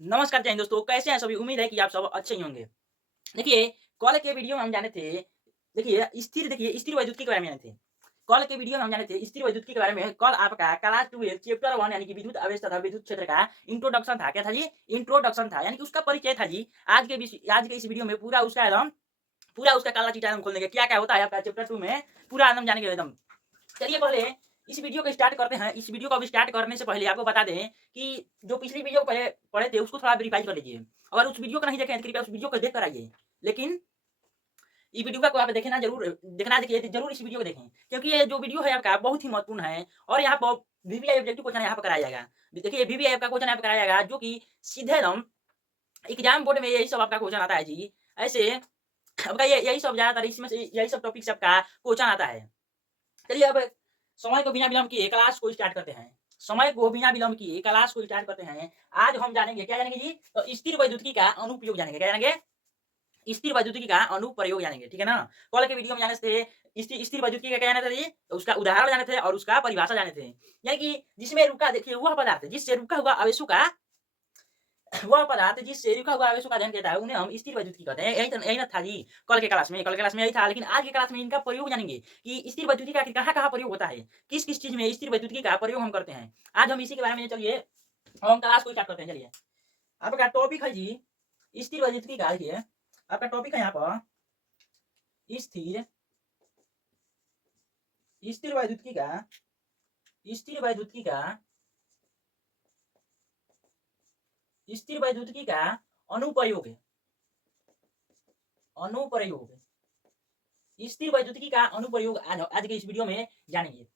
नमस्कार जय हिंद दोस्तों, कैसे हैं सभी? उम्मीद है कि आप सब अच्छे ही होंगे। देखिए, कल के वीडियो में हम जाने थे। देखिए स्थिर वैद्युतिकी के बारे में जाने थे। कल के वीडियो में हम जाने थे स्थिर वैद्युतिकी के बारे में। कल आपका क्लास 12 चैप्टर 1 यानी कि विद्युत आवेश तथा विद्युत क्षेत्र का इंट्रोडक्शन था। क्या था जी? इंट्रोडक्शन था, यानी कि उसका परिचय था जी। आज के इस वीडियो में पूरा उसका काला चिट्ठा हम खोल देंगे। क्या-क्या होता है आपका चैप्टर 2 में, पूरा एकदम जानेंगे एकदम। चलिए पहले इस वीडियो को स्टार्ट करते हैं। इस वीडियो को अभी स्टार्ट करने से पहले आपको बता दें कि जो पिछली वीडियो पहले पढ़े थे उसको थोड़ा रिवाइज कर लीजिए। अगर उस वीडियो को नहीं देखे हैं तो कृपया उस वीडियो को देख कर आइए। लेकिन ये वीडियो को आप देखना ज़रूर, देखना देखिए ज़रूर इस वीडियो को देखें, क्योंकि ये जो वीडियो है आपका बहुत ही महत्वपूर्ण है और यहाँ पर वीवीआई ऑब्जेक्टिव क्वेश्चन यहाँ पर कराया जाएगा। देखिए वीवीआई का क्वेश्चन यहाँ पे कराया जाएगा, जो कि सीधे एकदम एग्जाम बोर्ड में यही सब आपका क्वेश्चन आता है जी। ऐसे आपका ये यही सब ज़्यादातर इसमें से यही सब टॉपिक से आपका क्वेश्चन आता है। चलिए अब समय को बिना विलंब किए क्लास को स्टार्ट करते हैं। समय को बिना विलंब किए क्लास को स्टार्ट करते हैं। आज हम जानेंगे, क्या जानेंगे जी? तो स्थिर वैद्युतिकी का अनुप्रयोग जानेंगे। क्या जानेंगे? स्थिर वैद्युतिकी का अनुप्रयोग जानेंगे, ठीक है ना? कल के वीडियो में जाने से स्थिर वैद्युतिकी का क्या जाने थे जी? तो उसका उदाहरण जाने थे और उसका परिभाषा जाने थे। यानी कि जिसमें रुका, देखिए वह पदार्थ जिससे रुका हुआ आवेशों का वह पदार्थ जिससे रुका हुआ आवेशों का अध्ययन कहता है, उन्हें हम स्थिर वैद्युतिकी कहते हैं। यही ना था जी कल के क्लास में। कल के क्लास में यही था, लेकिन आज के क्लास में इनका प्रयोग जानेंगे कि स्थिर वैद्युतिकी का कहाँ-कहाँ प्रयोग होता है, किस-किस चीज़ में स्थिर वैद्युतिकी का प्रयोग हम करते हैं। आज हम इसी के बारे में चलिए हम क्लास को स्टार्ट करते हैं। चलिए, आपका टॉपिक है जी स्थिर वैद्युतिकी का। देखिए आपका टॉपिक है यहाँ पर स्थिर स्थिर वैद्युतिकी का स्थिर वैद्युतिकी का स्थिर वैद्युतिकी का अनुप्रयोग है। अनुप्रयोग स्थिर वैद्युतिकी का अनुप्रयोग आज के इस वीडियो में जानेंगे।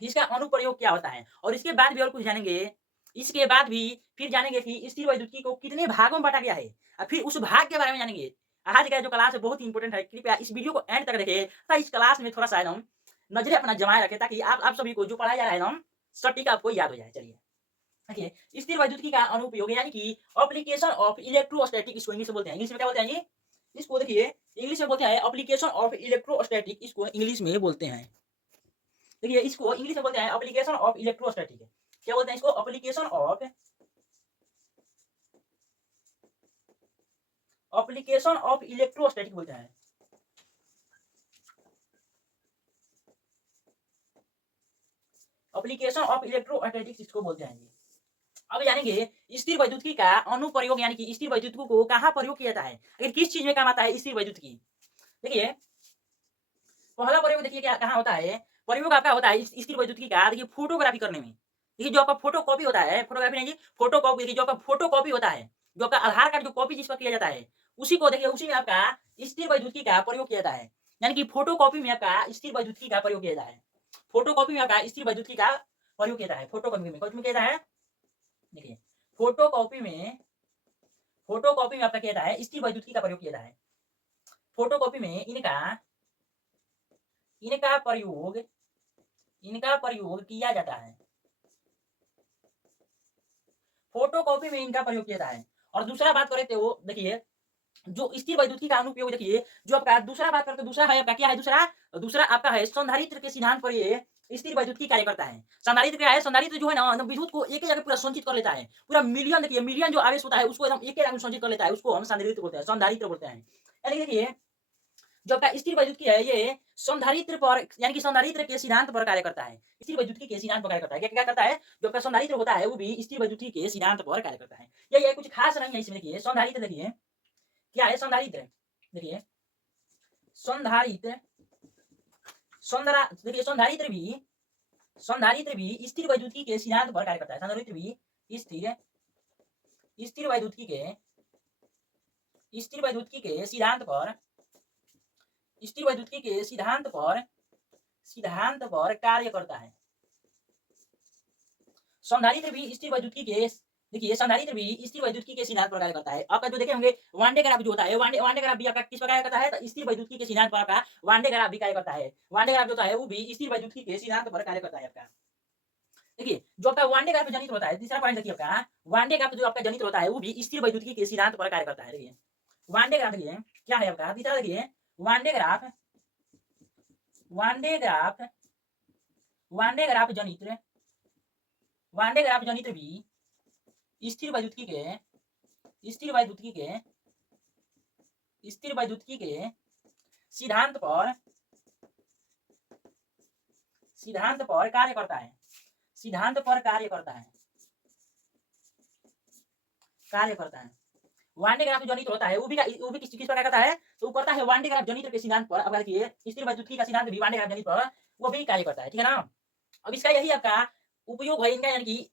इसका अनुप्रयोग क्या होता है और इसके बाद भी और कुछ जानेंगे। इसके बाद भी फिर जानेंगे कि स्थिर वैद्युतिकी को कितने भागों में बाँटा गया है और फिर उस भाग के बारे में जानेंगे। आज का जो क्लास है बहुत ही इंपॉर्टेंट है। कृपया इस वीडियो को एंड तक देखें तथा इस क्लास में थोड़ा-सा एकदम नज़रें अपना जमाए रखें, ताकि आप सभी को जो पढ़ाया जा रहा है एकदम सटीक आपको याद हो जाए। चलिए, देखिए स्थिर वैद्युतिकी का अनुप्रयोग यानी कि एप्लीकेशन ऑफ इलेक्ट्रोस्टैटिक, इसको इंग्लिश में बोलते हैं। इंग्लिश में क्या बोलते हैं ये? इसको देखिए इंग्लिश में बोलते हैं एप्लीकेशन ऑफ इलेक्ट्रोस्टैटिक, इसको इंग्लिश में बोलते हैं। देखिए इसको इंग्लिश में बोलते हैं एप्लीकेशन ऑफ इलेक्ट्रोस्टैटिक। क्या बोलते हैं इसको? एप्लीकेशन ऑफ इलेक्ट्रोस्टैटिक बोलते हैं। एप्लीकेशन ऑफ इलेक्ट्रोस्टैटिक्स इसको बोलते हैं जी। अब जानेंगे स्थिर वैद्युतिकी का अनुप्रयोग, यानी कि स्थिर वैद्युतिकी को कहाँ प्रयोग किया जाता है, अगर किस चीज में काम आता है स्थिर वैद्युतिकी। देखिए पहला प्रयोग देखिए क्या कहाँ होता है। प्रयोग आपका होता है स्थिर वैद्युतिकी का, देखिए फोटोग्राफी करने में। देखिए जो आपका फोटो कॉपी होता है, फोटोग्राफी नहीं जी, फोटो कॉपी। देखिए जो आपका फोटो कॉपी होता है, जो आपका आधार कार्ड जो कॉपी जिस पर किया जाता है, उसी को देखिए उसी में आपका स्थिर वैद्युतिकी का प्रयोग किया जाता है। यानी कि फोटो कॉपी में आपका स्थिर वैद्युतिकी का प्रयोग किया जाता है। फोटो कॉपी में आपका स्थिर वैद्युतिकी का प्रयोग किया जाता है। फोटो कॉपी में किया जाता है। देखिए फोटो कॉपी में आपका किया जाता है स्थिर वैद्युतिकी का प्रयोग किया जाता है। फोटो कॉपी में इनका प्रयोग किया जाता है। फोटोकॉपी में इनका प्रयोग किया जाता है। और दूसरा बात करें तो देखिए जो स्थिर वैद्युतिकी का अनुप्रयोग, देखिए जो आपका दूसरा बात करते हैं, दूसरा है आपका क्या है? दूसरा आपका है संधारित्र के सिद्धांत पर ये स्थिर वैद्युतिकी कार्य करता है। संधारित्र क्या है? संधारित्र जो है ना एकदम विद्युत को एक ही जगह पूरा संचित कर लेता है। पूरा मिलियन, देखिए मिलियन जो आवेश होता है उसको एकदम एक ही जगह में संचित कर लेता है। उसको हम संधारित्र बोलते हैं, संधारित्र बोलते हैं। यानी कि देखिए जो आपका स्थिर वैद्युतिकी है ये संधारित्र पर, यानी कि संधारित्र के सिद्धांत पर कार्य करता है। स्थिर वैद्युतिकी के सिद्धांत पर कार्य करता है। क्या करता है? जो आपका संधारित्र होता है वो भी स्थिर वैद्युतिकी के सिद्धांत पर कार्य करता है। ये कुछ खास नहीं है इसमें। देखिए संधारित्र, देखिए क्या है संधारित्र? देखिए संधारित्र देखिए संधारित्र भी स्थिर वैद्युतिकी के सिद्धांत पर कार्य करता है। संधारित्र भी स्थिर स्थिर वैद्युतिकी के सिद्धांत पर कार्य करता है। संधारित्र भी स्थिर वैद्युतिकी के, देखिए संधारित्र भी स्थिर वैद्युतिकी के सिद्धांत पर कार्य करता है। आपका जो देखे होंगे वान डे ग्राफ जो होता है, वान डे ग्राफ भी आपका किस पर कार्य करता है? तो स्थिर वैद्युतिकी के सिद्धांत पर आपका वान डे ग्राफ भी कार्य करता है। वान डे ग्राफ जो होता है वो भी स्थिर वैद्युतिकी के सिद्धांत पर कार्य करता है आपका। देखिए जो आपका वान डे ग्राफ जनित होता है, तीसरा पॉइंट देखिए आपका वान डे ग्राफ जो आपका जनित होता है वो भी स्थिर वैद्युतिकी के सिद्धांत पर कार्य करता है। देखिए वान डे ग्राफ देखिए क्या है आपका तीसरा, देखिए one day graph one day graph one day graph जनित भी स्थिर वैद्युतिकी के स्थिर वैद्युतिकी के सिद्धांत पर कार्य करता है। वान डे ग्राफ जनित्र होता है, वो भी किस प्रकार करता है, तो वो करता है वान डे ग्राफ जनित्र के सिद्धांत पर। अब देखिए स्थिर वैद्युतिकी का सिद्धांत भी वान डे ग्राफ जनित्र पर वो भी कार्य करता है, ठीक है ना। अब इसका यही आपका उपयोग है, इनका यानी कि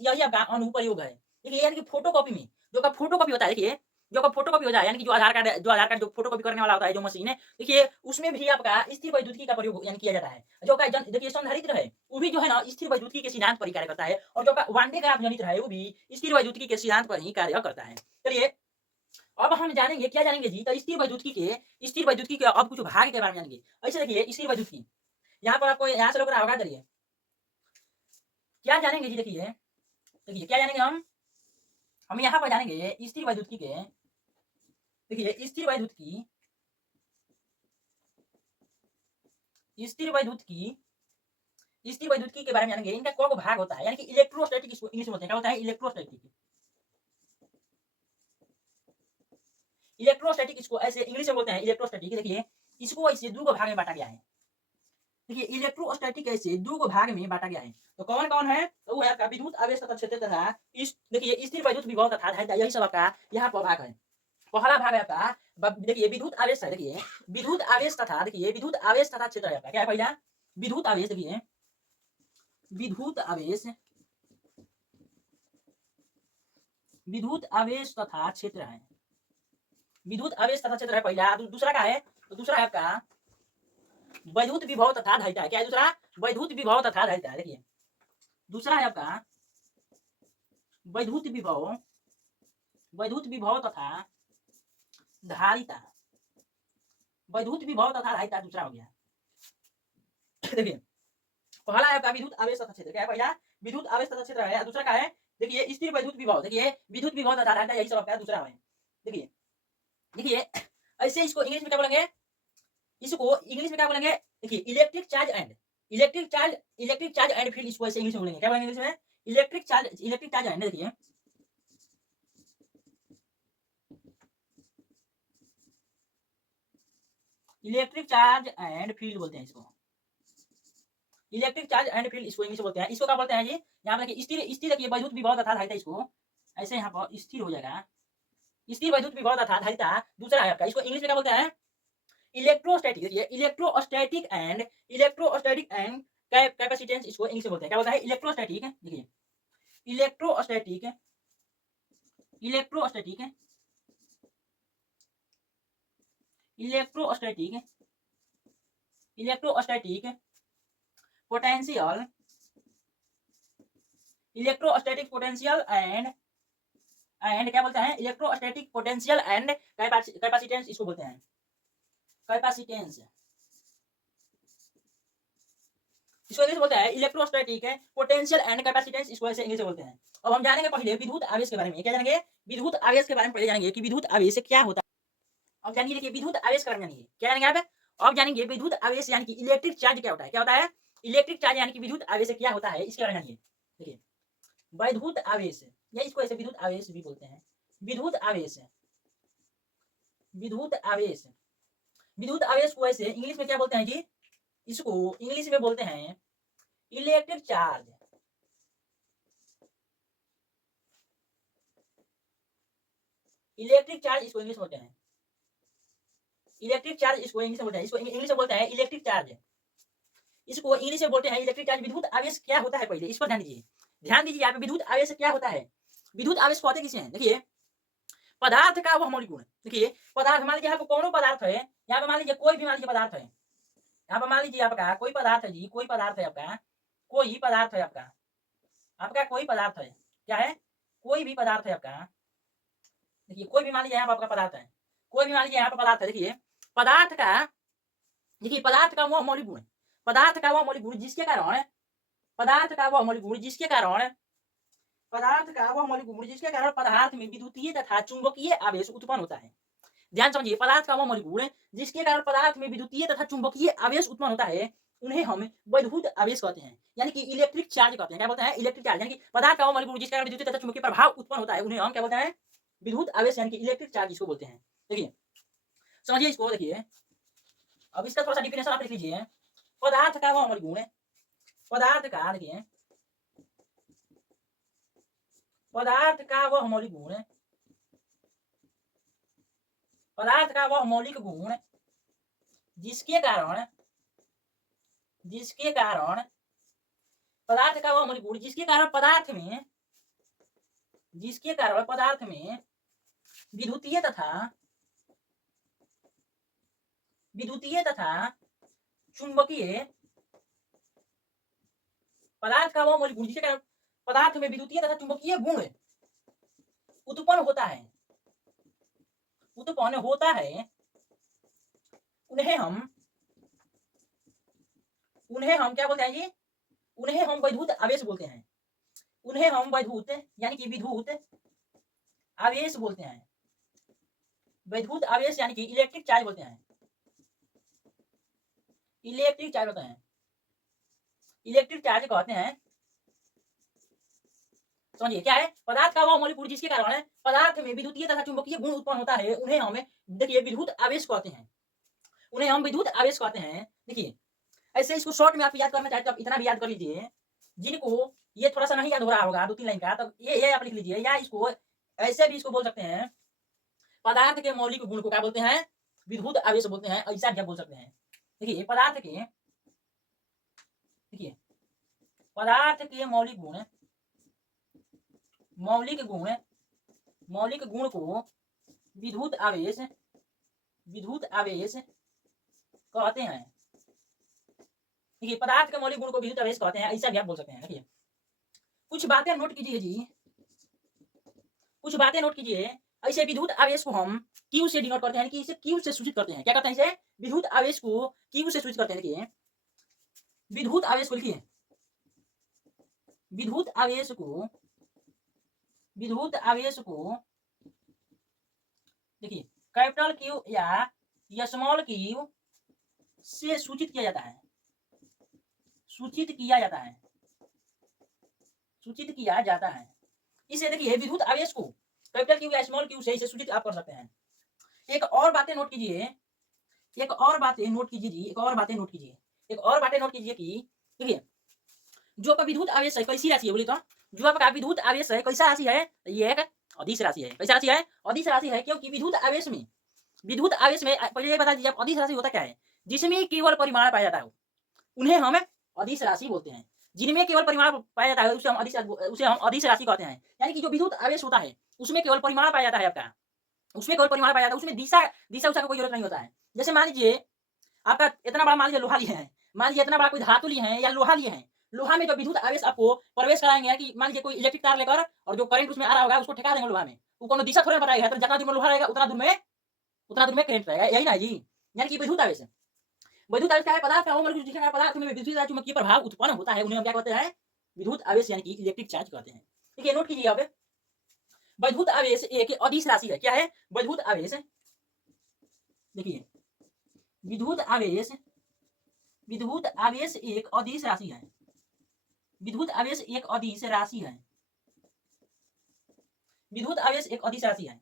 यही आपका अनुप्रयोग है। देखिए यानी कि फोटोकॉपी में जो का फोटोकॉपी होता है, देखिए जो का फोटोकॉपी हो जाए यानी कि जो आधार कार्ड जो फोटोकॉपी करने वाला होता है जो मशीन है, देखिए उसमें भी आपका स्थिर वैद्युतिकी का प्रयोग यानी किया जाता है। जो का देखिए संधारित्र है वो भी जो है ना स्थिर वैद्युतिकी के सिद्धांत पर ही कार्य करता है, और जो का वान डे ग्राफ जनित्र है वो भी स्थिर वैद्युतिकी के सिद्धांत पर ही कार्य करता है। चलिए अब हम जानेंगे, क्या जानेंगे जी, तो स्थिर वैद्युतिकी के अब कुछ भाग के बारे में जानेंगे। ऐसे देखिए स्थिर वैद्युतिकी, यहाँ पर आपको यहाँ से लोग आवाज करिए, क्या जानेंगे जी। देखिए क्या जानेंगे हम यहाँ पर जानेंगे स्थिर वैद्युतिकी के, देखिए स्थिर वैद्युतिकी के बारे में जानेंगे। इनका कौन भाग होता है, यानी कि इलेक्ट्रोस्टैटिक इसको इंग्लिश में होता है, क्या होता है इलेक्ट्रोस्टैटिक इसको ऐसे इंग्लिश में बोलते हैं इलेक्ट्रोस्टैटिक। देखिए इसको ऐसे दो भाग में बांटा गया है। देखिए इलेक्ट्रोस्टैटिक ऐसे दो भाग में बांटा गया है, तो कौन कौन है, तो वो है आपका विद्युत आवेश तथा क्षेत्र तथा इस देखिए स्थिर वैद्युत विभव तथा धारिता, यही सब आपका यहाँ पर भाग है। पहला भाग है आपका देखिए विद्युत आवेश है, देखिए विद्युत आवेश तथा क्षेत्र है आपका। क्या है पहला विद्युत आवेश, देखिए विद्युत आवेश तथा क्षेत्र है, पहला। दूसरा का है, तो दूसरा है आपका वैद्युत विभव तथा धारिता है। क्या है दूसरा, वैद्युत विभव तथा धारिता है। देखिए दूसरा है आपका वैद्युत विभव तथा धारिता, दूसरा हो गया। देखिए पहला है आपका विद्युत आवेश तथा क्षेत्र, क्या है पहला विद्युत आवेश तथा क्षेत्र है, दूसरा का है देखिए स्थिर वैद्युत विभव, देखिए विद्युत विभव तथा धारिता, यही सब आपका दूसरा है। देखिए ऐसे इसको इंग्लिश में क्या बोलेंगे, देखिए इलेक्ट्रिक चार्ज एंड फील्ड, इसको ऐसे इंग्लिश में बोलेंगे, क्या बोलेंगे इंग्लिश में, इलेक्ट्रिक चार्ज एंड, देखिए इलेक्ट्रिक चार्ज एंड फील्ड बोलते हैं इसको, इसको इंग्लिश में बोलते हैं। इसको क्या बोलते हैं जी, यहाँ पर देखिए स्थिर देखिए वैद्युत विभव तथा धारिता, इसको ऐसे यहाँ पर स्थिर हो जाएगा, स्थिर वैद्युत विभव तथा धारिता। दूसरा है आपका, इसको इंग्लिश में क्या बोलते हैं, इलेक्ट्रोस्टैटिक। देखिए इलेक्ट्रोस्टैटिक एंड कैपेसिटेंस, इसको इंग्लिश में बोलते हैं, क्या बोलता है इलेक्ट्रोस्टैटिक। देखिए इलेक्ट्रोस्टैटिक पोटेंशियल एंड क्या बोलते हैं, इलेक्ट्रोस्टैटिक पोटेंशियल एंड कैपेसिटेंस, इसको बोलते हैं कैपेसिटेंस, इसको इंग्लिश बोलते हैं इलेक्ट्रोस्टैटिक पोटेंशियल एंड कैपेसिटेंस, इसको ऐसे इंग्लिश में बोलते हैं। अब हम जानेंगे पहले विद्युत आवेश के बारे में, क्या जानेंगे, विद्युत आवेश के बारे में पहले जानेंगे कि विद्युत आवेश क्या होता है। अब जानिए देखिए विद्युत आवेश के बारे में जानिए, क्या जानेंगे आप, अब जानेंगे विद्युत आवेश यानी कि इलेक्ट्रिक चार्ज क्या होता है, इलेक्ट्रिक चार्ज यानी कि विद्युत आवेश क्या होता है, इसके बारे में जानिए। देखिए वैद्युत आवेश, या इसको ऐसे विद्युत आवेश भी बोलते हैं, विद्युत आवेश को ऐसे इंग्लिश में क्या बोलते हैं जी, इसको इंग्लिश में बोलते हैं इलेक्ट्रिक चार्ज, इसको इंग्लिश में बोलते हैं इसको इंग्लिश में बोलते हैं, इसको इंग्लिश में बोलते हैं इलेक्ट्रिक चार्ज, इसको इंग्लिश में बोलते हैं इलेक्ट्रिक चार्ज। विद्युत आवेश क्या होता है, पहले इस पर ध्यान दीजिए, यहाँ पे विद्युत आवेश क्या होता है, विद्युत आवेश कहते किसे हैं, देखिए पदार्थ का वह मौलिक गुण। देखिए पदार्थ, मान लीजिए यहाँ पे कौन पदार्थ है, यहाँ पे मान लीजिए कोई भी मान लीजिए पदार्थ है, यहाँ पे मान लीजिए आपका कोई पदार्थ है जी, कोई पदार्थ है आपका, कोई पदार्थ है आपका कोई पदार्थ है, क्या है, कोई भी पदार्थ है आपका। देखिए कोई भी मान लीजिए यहाँ पर आपका पदार्थ है, कोई भी मान लीजिए यहाँ पर पदार्थ है। देखिए पदार्थ का वह मौलिक गुण, जिसके कारण पदार्थ में विद्युतीय तथा चुंबकीय आवेश उत्पन्न होता है। ध्यान समझिए, पदार्थ का वह मौलिक गुण जिसके कारण पदार्थ में विद्युतीय तथा चुंबकीय आवेश उत्पन्न होता है, उन्हें हम वैद्युत आवेश कहते हैं, यानी कि इलेक्ट्रिक चार्ज कहते हैं। क्या बोलते हैं, इलेक्ट्रिक चार्ज, यानी कि पदार्थ का वह मौलिक गुण जिसके कारण विद्युतीय तथा चुंबकीय प्रभाव उत्पन्न होता है, उन्हें हम क्या बोलते हैं, विद्युत आवेश यानी कि इलेक्ट्रिक चार्ज इसको बोलते हैं। देखिए समझिए इसको, देखिए अब इसका थोड़ा सा डिफिनेशन आप लिख लीजिए। पदार्थ का वह अमूल गुण है, पदार्थ का, देखिए पदार्थ का वह मौलिक गुण है, पदार्थ का वह मौलिक गुण जिसके कारण, जिसके कारण पदार्थ का वह मौलिक गुण जिसके कारण पदार्थ में, जिसके कारण पदार्थ में विद्युतीय तथा, विद्युतीय तथा चुंबकीय, पदार्थ का वह मौलिक गुण जिसके कारण पदार्थ में विद्युतीय तथा चुंबकीय गुण उत्पन्न होता है, उत्पन्न होता है, उन्हें हम, उन्हें हम क्या बोलते हैं जी, उन्हें हम विद्युत आवेश बोलते हैं, उन्हें हम विद्युत यानी कि विद्युत आवेश बोलते हैं, विद्युत आवेश यानी कि इलेक्ट्रिक चार्ज बोलते हैं, इलेक्ट्रिक चार्ज होता है, इलेक्ट्रिक चार्ज कहते हैं। समझिए क्या है, पदार्थ का वह मौलिक गुण जिसके कारण पदार्थ में विद्युतीय तथा चुंबकीय गुण उत्पन्न होता है, उन्हें हम, देखिए विद्युत आवेश कहते हैं, उन्हें हम विद्युत आवेश कहते हैं। देखिए ऐसे इसको शॉर्ट में आप याद करना चाहते तो आप इतना भी याद कर लीजिए, जिनको ये थोड़ा सा नहीं याद हो रहा होगा 2-3 लाइन का, तो ये आप लिख लीजिए, या इसको ऐसे भी इसको बोल सकते हैं, पदार्थ के मौलिक गुण को क्या बोलते हैं, विद्युत आवेश बोलते हैं, ऐसा क्या बोल सकते हैं। देखिए पदार्थ के, देखिए पदार्थ के मौलिक गुण, मौलिक गुण, मौलिक गुण को विद्युत आवेश, विद्युत आवेश कहते हैं। देखिए पदार्थ के मौलिक गुण को विद्युत आवेश कहते हैं, ऐसा भी आप बोल सकते हैं। देखिए कुछ बातें नोट कीजिए जी, कुछ बातें नोट कीजिए। ऐसे विद्युत आवेश को हम Q से डिनोट करते हैं, कि इसे Q से सूचित करते हैं। क्या करते हैं, इसे विद्युत आवेश को Q से सूचित करते हैं। देखिए विद्युत आवेश को लिखिए, विद्युत आवेश को, विद्युत आवेश को देखिए कैपिटल Q या स्मॉल q से सूचित किया जाता है, सूचित किया जाता है, सूचित किया जाता है। इसे देखिए विद्युत आवेश को कैपिटल Q या स्मॉल q से इसे सूचित आप कर सकते हैं। एक और बातें नोट कीजिए, एक और बातें नोट कीजिए जी, एक और बातें नोट कीजिए, एक और बातें नोट कीजिए कि देखिए जो आपका विद्युत आवेश है कैसी राशि है, बोली तो जो आपका विद्युत आवेश है कैसा राशि है, ये एक अदिश राशि है। कैसा राशि है, अदिश राशि है, क्योंकि विद्युत आवेश में, विद्युत आवेश में पहले ये बता दीजिए आप, अदिश राशि होता क्या है, जिसमें केवल परिमाण पाया जाता है उन्हें हम अदिश राशि बोलते हैं। जिनमें केवल परिमाण पाया जाता है उसे हम अदिश राशि कहते हैं। यानी कि जो विद्युत आवेश होता है उसमें केवल परिमाण पाया जाता है आपका, उसमें केवल परिमाण पाया जाता है, उसमें दिशा दिशा उशा का कोई जरूरत नहीं होता है। जैसे मान लीजिए आपका इतना बड़ा, मान लीजिए लोहा लिए हैं, मान लीजिए इतना बड़ा कोई धातु लिए हैं या लोहा लिए हैं, लोहा में जो विद्युत आवेश आपको प्रवेश कराएंगे कि मान लीजिए कोई इलेक्ट्रिक तार लेकर और जो करंट उसमें आ रहा होगा उसको ठेका देंगे लोहा में, वो कोनो दिशा थोड़ा बताएगा, तो जितना दूर में लोहा रहेगा उतना दूर में करंट रहेगा, यही ना जी। यानी कि विद्युत आवेश है, विद्युत आवेश क्या है, पदार्थ का वो मॉलिक्यूल जिसके कारण पदार्थ में विद्युत तथा चुंबकीय प्रभाव उत्पन्न होता है, उन्हें हम क्या कहते हैं, विद्युत आवेश यानी कि इलेक्ट्रिक चार्ज कहते हैं। ठीक है, नोट कीजिए आप, विद्युत आवेश एक अदिश राशि है। क्या है, विद्युत आवेश, देखिए विद्युत आवेश, विद्युत आवेश एक अदिश राशि है, विद्युत आवेश एक अदिश राशि है, विद्युत आवेश एक अदिश राशि है,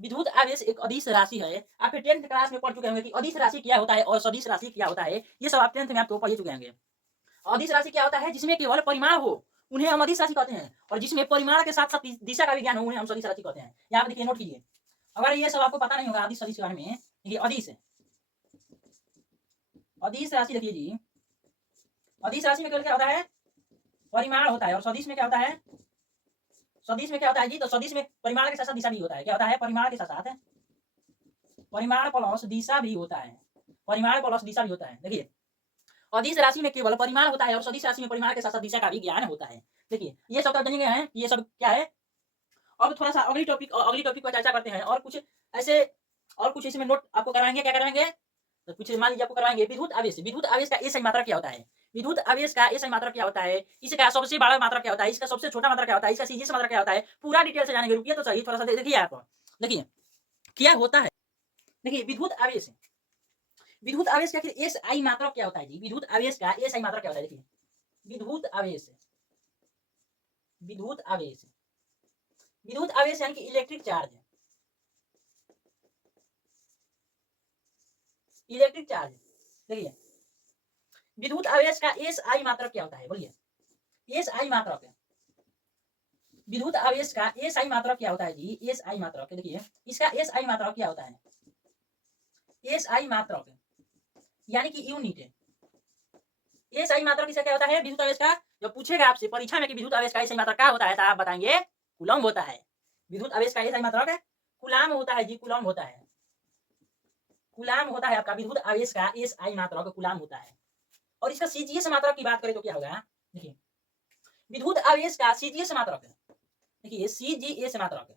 विद्युत आवेश एक अदिश राशि है। आप 10th क्लास में पढ़ चुके होंगे कि अदिश राशि क्या होता है और सदिश राशि क्या होता है, ये सब आप 10th में आपको पढ़ चुके होंगे। अदिश राशि क्या होता है, जिसमें केवल परिमाण हो उन्हें हम अदिश राशि कहते हैं, और जिसमें परिमाण के साथ साथ दिशा का भी ज्ञान हो उन्हें हम सदिश राशि कहते हैं। यहाँ पे देखिए नोट कीजिए, अगर ये सब आपको पता नहीं होगा अदिश सदिश के बारे में, ये अदिश, अदिश राशि देखिए जी, अदिश राशि में केवल क्या होता है, परिमाण होता है, और सदिश में क्या होता है, सदिश में क्या होता है जी, तो सदिश में परिमाण के साथ साथ दिशा भी होता है। क्या होता है, परिमाण के साथ साथ परिमाण प्लस दिशा भी होता है, परिमाण प्लस दिशा भी होता है। देखिए अदिश राशि में केवल परिमाण होता है और सदिश राशि में परिमाण के साथ साथ दिशा का भी ज्ञान होता है। देखिए ये सब तो जानेंगे हैं, ये सब क्या है। अब थोड़ा सा अगली टॉपिक पर चर्चा करते हैं, और कुछ ऐसे, और कुछ इसमें नोट आपको करवाएंगे। क्या करवाएंगे, तो कुछ मान लीजिए आपको करवाएंगे विद्युत आवेश, विद्युत आवेश का एसआई मात्रा क्या होता है, विद्युत आवेश का एसआई मात्रा क्या होता है, इसका सबसे बड़ा मात्रा क्या होता है, इसका सबसे छोटा मात्रा क्या होता है, इसका सीजीएस मात्रा क्या होता है, पूरा डिटेल से जानेंगे। रुकिए तो सही, थोड़ा सा देखिए आप, देखिए क्या होता है। देखिए विद्युत आवेश, विद्युत आवेश का एसआई मात्रा क्या होता है जी, विद्युत आवेश का एसआई मात्रा क्या होता है। देखिए विद्युत आवेश, विद्युत आवेश, विद्युत आवेश यानी कि इलेक्ट्रिक चार्ज, इलेक्ट्रिक चार्ज। देखिए विद्युत आवेश का एस आई मात्रक क्या होता है, बोलिए एस आई मात्रक, विद्युत आवेश का एस आई मात्रक क्या होता है जी, एस आई मात्रक। देखिए इसका एस आई मात्रक क्या होता है, एस आई मात्रक यानी कि यूनिट है। एस आई मात्रक किसका क्या होता है, विद्युत आवेश का। जब पूछेगा आपसे परीक्षा में कि विद्युत आवेश का एस आई मात्रक क्या होता है, तो आप बताएंगे कूलम्ब होता है। विद्युत आवेश का एस आई मात्रक कूलम्ब होता है जी, कूलम्ब होता है, कूलम्ब होता है आपका विद्युत आवेश का एस आई मात्रक कूलम्ब होता है। और इसका सीजीएस मात्रक की बात करें तो क्या होगा, देखिए विद्युत आवेश का सीजीएस मात्रक, देखिए सीजीएस मात्रक,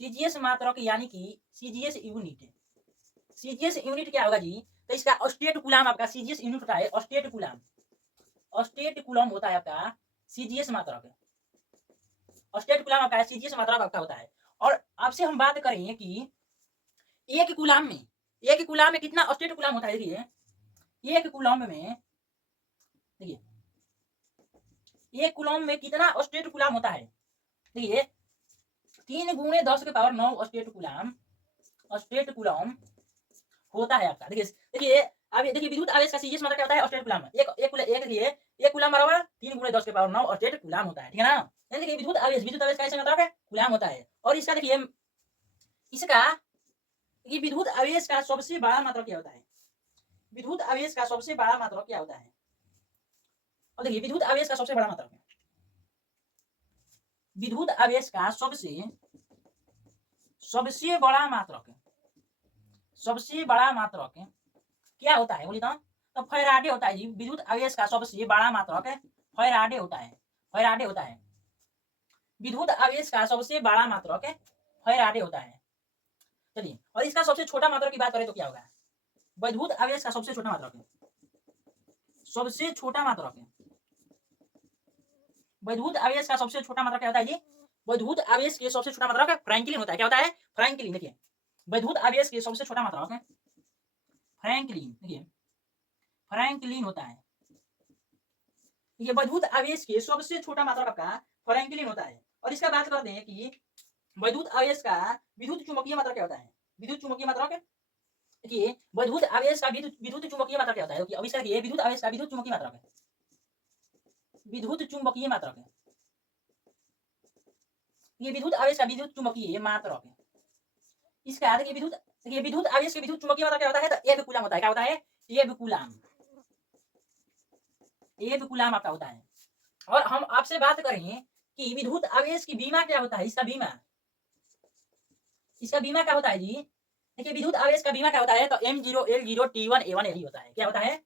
सीजीएस मात्रक यानी कि सीजीएस यूनिट, सीजीएस यूनिट क्या होगा जी, तो इसका स्टेट कूलम्ब आपका सीजीएस यूनिट होता है, स्टेट कूलम्ब, स्टेट कूलम्ब होता है आपका सीजीएस मात्रक, स्टेट कूलम्ब आपका सीजीएस मात्रक आपका होता है। और आपसे हम बात करें कि एक कूलम्ब में, एक कूलम्ब में कितना स्टेट कूलम्ब होता है, देखिए एक कूलम्ब में, देखिए एक कूलम्ब में कितना स्टेट कूलम्ब होता है, देखिए 3 गुणे 10 के power 9 state coulomb, state coulomb होता है आपका। देखिए देखिए अब देखिए विद्युत आवेश का सीजीएस मतलब क्या होता है, स्टेट कूलम्ब। एक देखिए एक कूलम्ब बराबर 3 गुणे 10 के पावर 9 स्टेट कूलम्ब होता है, ठीक है ना। यानी देखिए विद्युत आवेश का ऐसा मतलब है कूलम्ब होता है। और इसका देखिए इसका ये विद्युत आवेश का सबसे बड़ा मात्रक क्या होता है, विद्युत आवेश का सबसे बड़ा मात्रक क्या होता है। और देखिए विद्युत आवेश का सबसे बड़ा मात्रक, विद्युत आवेश का सबसे बड़ा मात्रक, सबसे बड़ा मात्रक क्या होता है, बोलिए तो फैराडे होता है जी। विद्युत आवेश का सबसे बड़ा मात्रक फैराडे होता है, फैराडे होता है। विद्युत आवेश का सबसे बड़ा मात्रक फैराडे होता है। चलिए और इसका सबसे छोटा मात्रक की बात करें तो क्या होगा, विद्युत आवेश का सबसे छोटा मात्रक, सबसे छोटा मात्रक, विद्युत आवेश का सबसे छोटा मात्रक क्या होता है जी, विद्युत आवेश के सबसे छोटा मात्रक फ्रैंकलिन होता है। क्या होता है, फ्रैंकलिन। देखिए विद्युत आवेश के सबसे छोटा मात्रक फ्रैंकलिन, देखिए फ्रैंकलिन होता है। ये विद्युत आवेश के सबसे छोटा मात्रक आपका फ्रैंकलिन होता है। और इसका बात करते हैं कि विद्युत आवेश का विद्युत चुंबकीय मात्रक क्या होता है, विद्युत चुंबकीय मात्रक। देखिए विद्युत आवेश का विद्युत चुंबकीय मात्रक क्या होता है, अब इसका देखिए विद्युत आवेश का विद्युत चुंबकीय मात्रक, विद्युत चुंबकीय मात्रक, ये विद्युत आवेश का विद्युत चुंबकीय मात्रक। इसका देखिए विद्युत आवेश के विद्युत चुंबकीय मात्रक क्या होता है, तो एब कूलम्ब होता है। क्या होता है, एब कूलम्ब, एब कूलम्ब आपका होता है। और हम आपसे बात करें कि विद्युत आवेश की बीमा क्या होता है, इसका बीमा, इसका बीमा क्या होता है जी। देखिए विद्युत आवेश का बीमा क्या होता है, तो M0 L0 T1 A1 यही होता है। क्या होता है,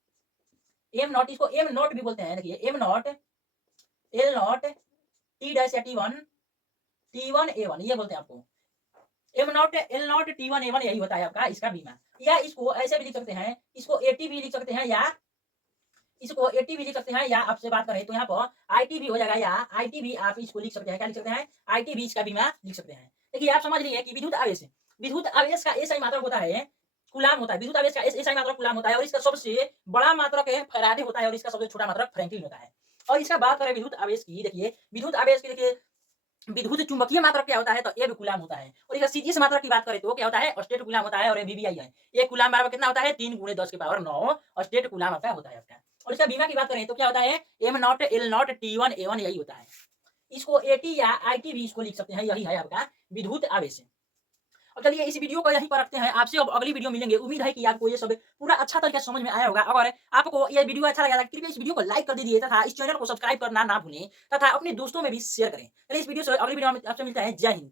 एम नॉट, इसको एम नॉट भी बोलते हैं। देखिए am naught L not T dash या T1 A1 ये बोलते हैं आपको। Am naught L not T1 A1 यही होता है आपका इसका बीमा। या इसको ऐसे भी लिख सकते हैं, इसको एटी भी लिख सकते हैं, या इसको एटी भी लिख सकते हैं, या आपसे बात करें तो यहाँ पर आईटी भी हो जाएगा, या आईटी भी आप इसको लिख सकते हैं। क्या लिख सकते हैं, आईटी भी इसका बीमा लिख सकते हैं। देखिए आप समझ लीजिए कि विद्युत आवेश का एसआई मात्रक होता है कूलम्ब होता है, विद्युत आवेश का एसआई मात्रक कूलम्ब होता है। और इसका सबसे बड़ा मात्रक है फैराडे होता है, और इसका सबसे छोटा मात्रक फ्रैंकलिन होता है। और इसका बात करें विद्युत आवेश की, देखिए विद्युत आवेश की देखिए विद्युत चुंबकीय मात्रक क्या होता है, तो एब कूलम्ब होता है। और इसका सीजीएस मात्रक की बात करें तो क्या होता है, स्टेट कूलम्ब होता है। और वीवीआई है, एक कूलम्ब बराबर कितना होता है, 3 गुणे 10 के पावर 9 स्टेट कूलम्ब आपका होता है आपका। और इसका बीमा की बात करें तो क्या होता है, am naught L not T1 A1 यही होता है। इसको एटी या आईटी भी इसको लिख सकते हैं, यही है आपका विद्युत आवेश। और चलिए इस वीडियो को यहीं पर रखते हैं, आपसे अब अगली वीडियो मिलेंगे। उम्मीद है कि आपको ये सब पूरा अच्छा तरीके से समझ में आया होगा। अगर आपको ये वीडियो अच्छा लगा तो कृपया इस वीडियो को लाइक कर दीजिए, तथा इस चैनल को सब्सक्राइब करना ना भूलें, तथा अपने दोस्तों में भी शेयर करें। चलिए इस वीडियो से अगली वीडियो में आपसे मिलता है। जय हिंद।